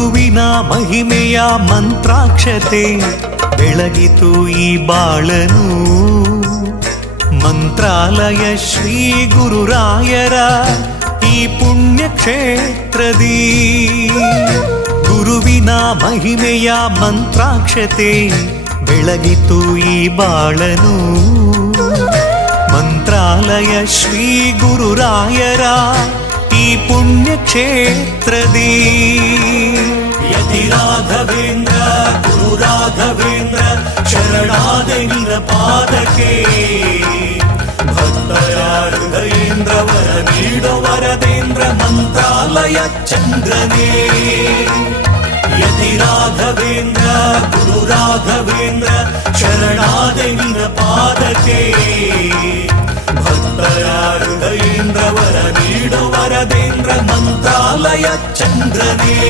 ಗುರುವಿನ ಮಹಿಮೆಯ ಮಂತ್ರಾಕ್ಷತೆ ಬೆಳಗಿತು ಈ ಬಾಳನು. ಮಂತ್ರಾಲಯ ಶ್ರೀ ಗುರುರಾಯರ ಈ ಪುಣ್ಯ ಕ್ಷೇತ್ರದಿ ಗುರುವಿನ ಮಹಿಮೆಯ ಮಂತ್ರಾಕ್ಷತೆ ಬೆಳಗಿತು ಈ ಬಾಳನು. ಮಂತ್ರಾಲಯ ಶ್ರೀ ಗುರುರಾಯರ ಈ ಪುಣ್ಯ ಕ್ಷೇತ್ರದಿ ಯತಿ ರಾಘವೇಂದ್ರ ಗುರು ರಾಘವೇಂದ್ರ ಶರಣಾದೆ ನಿನ್ನ ಪಾದಕ್ಕೆ. ಭಕ್ತರ ಹೃದಯೇಂದ್ರ ವರ ನೀಡೋ ವರದೇಂದ್ರ ಮಂತ್ರಾಲಯ ಚಂದ್ರನೇ. ಯತಿ ರಾಘವೇಂದ್ರ ಗುರು ರಾಘವೇಂದ್ರ ಶರಣಾದೆ ನಿನ್ನ ಪಾದಕ್ಕೆ. ಭಕ್ತರ ಹೃದಯೇಂದ್ರ ವರ ನೀಡೋ ವರದೇಂದ್ರ ಮಂತ್ರಾಲಯ ಚಂದ್ರನೇ.